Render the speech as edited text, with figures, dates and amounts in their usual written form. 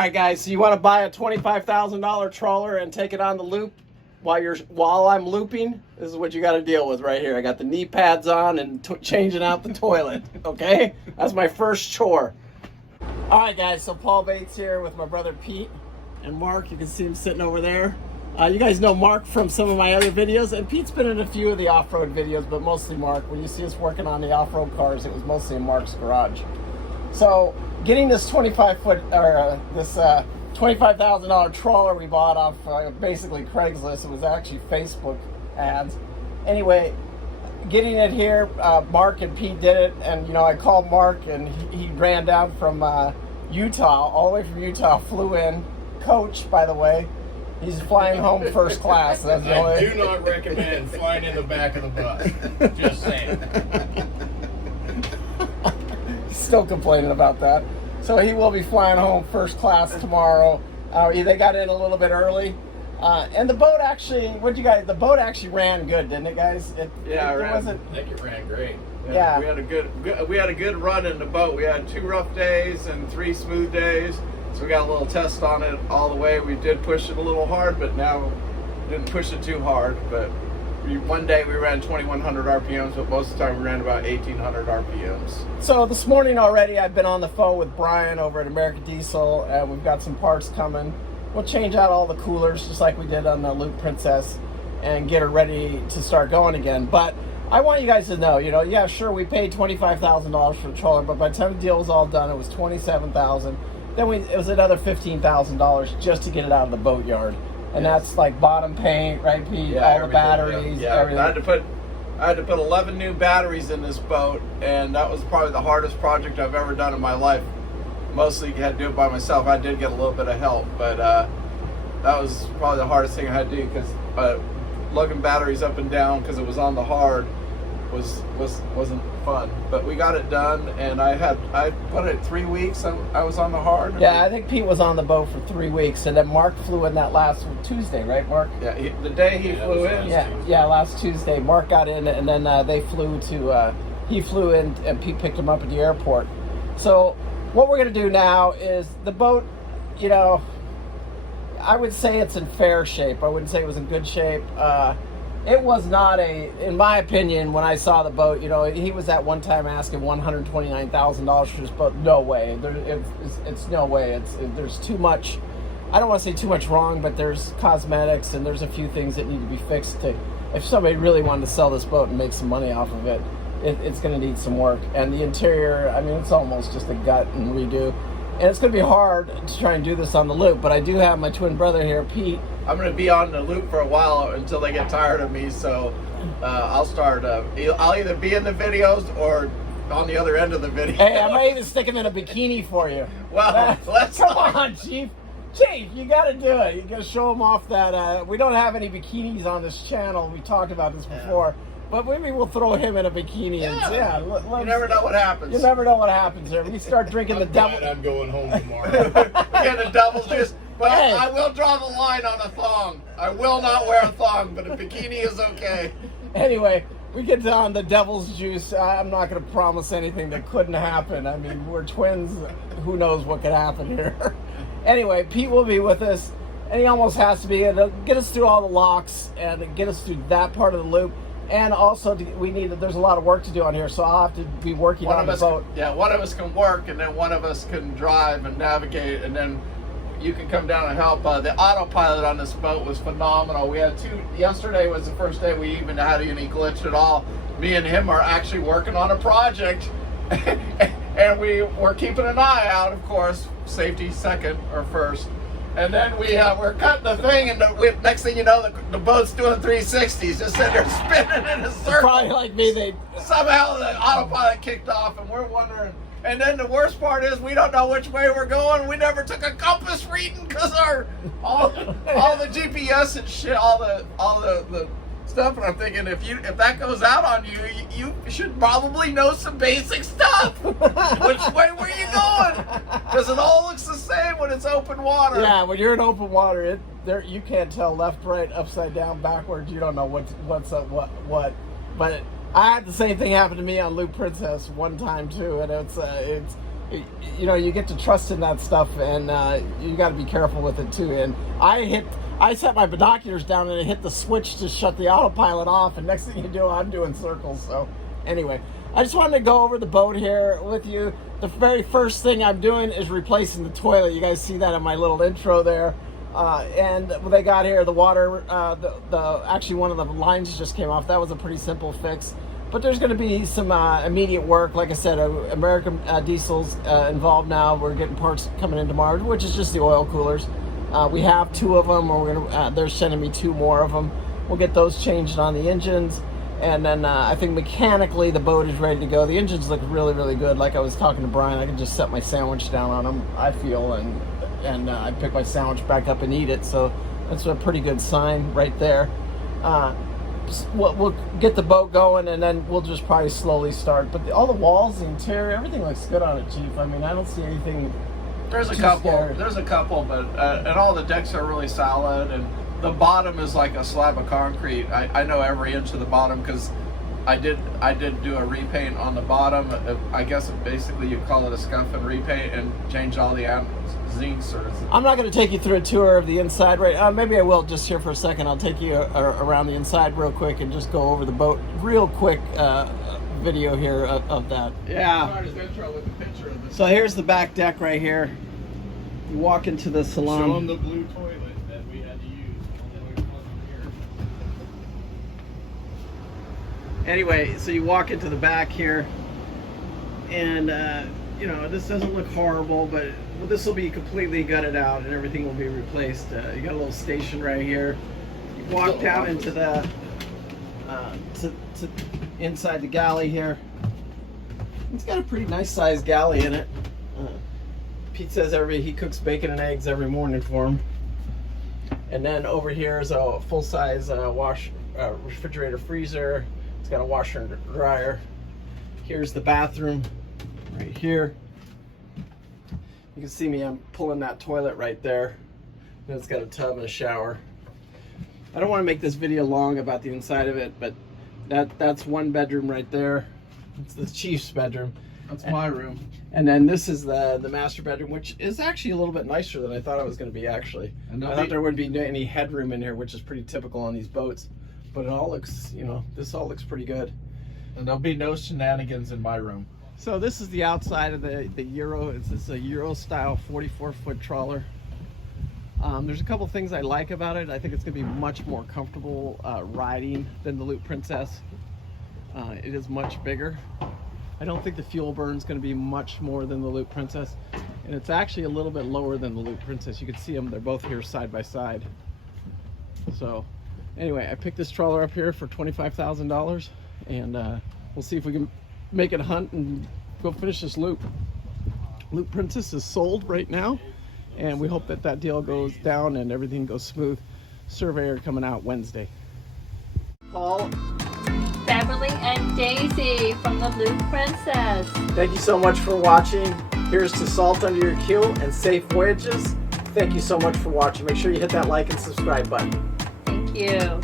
right, guys, so you want to buy a $25,000 trawler and take it on the loop while I'm looping? This is what you got to deal with right here. I got the knee pads on and changing out the toilet, okay? That's my first chore. All right, guys, so Paul Bates here with my brother Pete and Mark. You can see him sitting over there. You guys know Mark from some of my other videos, and Pete's been in a few of the off-road videos, but mostly Mark. When you see us working on the off-road cars, it was mostly in Mark's garage. So getting this $25,000 trawler we bought off basically Craigslist. It was actually Facebook ads. Anyway, getting it here, Mark and Pete did it, and I called Mark, and he ran down from Utah, all the way from Utah, flew in. Coach, by the way, he's flying home first class. That's the only... I do not recommend flying in the back of the bus. Just saying. Still complaining about that. So he will be flying home first class tomorrow. They got in a little bit early. And the boat actually, the boat actually ran good, didn't it, guys? I think it ran great. Yeah. We had a good run in the boat. We had 2 rough days and 3 smooth days. So we got a little test on it all the way. We did push it a little hard, but now didn't push it too hard. But one day we ran 2,100 RPMs, but most of the time we ran about 1,800 RPMs. So this morning already, I've been on the phone with Brian over at American Diesel, and we've got some parts coming. We'll change out all the coolers, just like we did on the Luke Princess, and get her ready to start going again. But I want you guys to know, yeah, sure, we paid $25,000 for the trawler, but by the time the deal was all done, it was $27,000. Then it was another $15,000 just to get it out of the boat yard. And that's like bottom paint, right, Pete? Yeah, all the batteries, everything. I had to put 11 new batteries in this boat, and that was probably the hardest project I've ever done in my life. Mostly had to do it by myself. I did get a little bit of help, but that was probably the hardest thing I had to do, because lugging batteries up and down because it was on the hard wasn't fun. But we got it done, and I put it 3 weeks. I was on the hard. Yeah, I think Pete was on the boat for 3 weeks, and then Mark flew in that last Tuesday, right, Mark? Yeah, the day he flew in. Yeah, last Tuesday. Mark got in, and then they flew to. He flew in, and Pete picked him up at the airport. So what we're gonna do now is the boat. I would say it's in fair shape. I wouldn't say it was in good shape. It was not in my opinion, when I saw the boat, he was at one time asking $129,000 for this boat. No way. It's no way. There's too much. I don't want to say too much wrong, but there's cosmetics and there's a few things that need to be fixed. If somebody really wanted to sell this boat and make some money off of it, it's going to need some work. And the interior, it's almost just a gut and redo. And it's going to be hard to try and do this on the loop, but I do have my twin brother here, Pete. I'm going to be on the loop for a while until they get tired of me, so I'll start. I'll either be in the videos or on the other end of the video. Hey, I might even stick him in a bikini for you. Well, come on, Chief. Chief, you got to do it. You got to show him off that. We don't have any bikinis on this channel. We talked about this before. But maybe we'll throw him in a bikini. You never know what happens. You never know what happens there. We start drinking the devil. I'm going home tomorrow. Get the double juice. But hey. I will draw the line on a thong. I will not wear a thong, but a bikini is okay. Anyway, we get down the devil's juice. I'm not going to promise anything that couldn't happen. We're twins. Who knows what could happen here. Anyway, Pete will be with us, and he almost has to be. It'll get us through all the locks and get us through that part of the loop. And also, there's a lot of work to do on here, so I'll have to be working on the boat. One of us can work, and then one of us can drive and navigate, and then you can come down and help. The autopilot on this boat was phenomenal. We had 2. Yesterday was the first day we even had any glitch at all. Me and him are actually working on a project, and we're keeping an eye out, of course, safety second or first. And then we're cutting the thing, and next thing you know, the boat's doing 360s, just sitting there spinning in a circle. Probably like me, somehow the autopilot kicked off, and we're wondering. And then the worst part is we don't know which way we're going. We never took a compass reading because all the GPS and shit, all the stuff. And I'm thinking, if that goes out on you, you should probably know some basic stuff. Which way were you going? Because it all looks the same when it's open water. Yeah, when you're in open water, you can't tell left, right, upside down, backwards. You don't know what's up, what. But I had the same thing happen to me on Luke Princess one time too, and you know, you get to trust in that stuff, and you got to be careful with it too. And I set my binoculars down and it hit the switch to shut the autopilot off, and next thing you do, I'm doing circles. So anyway, I just wanted to go over the boat here with you. The very first thing I'm doing is replacing the toilet. You guys see that in my little intro there. And when they got here, the water, actually one of the lines just came off. That was a pretty simple fix. But there's going to be some immediate work. Like I said, American Diesel's involved now. We're getting parts coming in tomorrow, which is just the oil coolers. We have 2 of them. They're sending me 2 more of them. We'll get those changed on the engines. And then I think mechanically the boat is ready to go. The engines look really, really good. Like I was talking to Brian, I can just set my sandwich down on them, I feel, and I pick my sandwich back up and eat it. So that's a pretty good sign right there. We'll get the boat going, and then we'll just probably slowly start. But all the walls, the interior, everything looks good on it, Chief. I mean, I don't see anything. There's a couple, but and all the decks are really solid, and the bottom is like a slab of concrete. I know every inch of the bottom because I did do a repaint on the bottom. I guess basically you call it a scuff and repaint, and change all the zinc surfaces. I'm not going to take you through a tour of the inside, right? Maybe I will just here for a second. I'll take you around the inside real quick and just go over the boat real quick. Video here of that. Yeah. So here's the back deck right here. You walk into the salon. Show them the blue toilet that we had to use on the way across from here. Anyway, so you walk into the back here, and you know, this doesn't look horrible, but this will be completely gutted out and everything will be replaced. You got a little station right here. You walk down into the to inside the galley here. It's got a pretty nice sized galley in it. Pete says he cooks bacon and eggs every morning for him. And then over here is a full size refrigerator freezer. It's got a washer and dryer. Here's the bathroom right here. You can see me, I'm pulling that toilet right there. And it's got a tub and a shower. I don't want to make this video long about the inside of it, but that's one bedroom right there. It's the Chief's bedroom. That's my room. And then this is the master bedroom, which is actually a little bit nicer than I thought it was going to be, actually. I thought there wouldn't be any headroom in here, which is pretty typical on these boats. But it all looks, you know, this all looks pretty good. And there'll be no shenanigans in my room. So this is the outside of the Euro. It's a Euro style 44-foot trawler. There's a couple things I like about it. I think it's going to be much more comfortable riding than the Loop Princess. It is much bigger. I don't think the fuel burn is going to be much more than the Loop Princess, and it's actually a little bit lower than the Loop Princess. You can see them; they're both here side by side. So, anyway, I picked this trawler up here for $25,000, and we'll see if we can make it a hunt and go finish this loop. Loop Princess is sold right now, and we hope that deal goes down and everything goes smooth. Surveyor coming out Wednesday. Paul, Beverly, and Daisy from the Loop Princess. thank you so much for watching. Here's to salt under your keel and safe voyages. Thank you so much for watching. Make sure you hit that like and subscribe button. Thank you.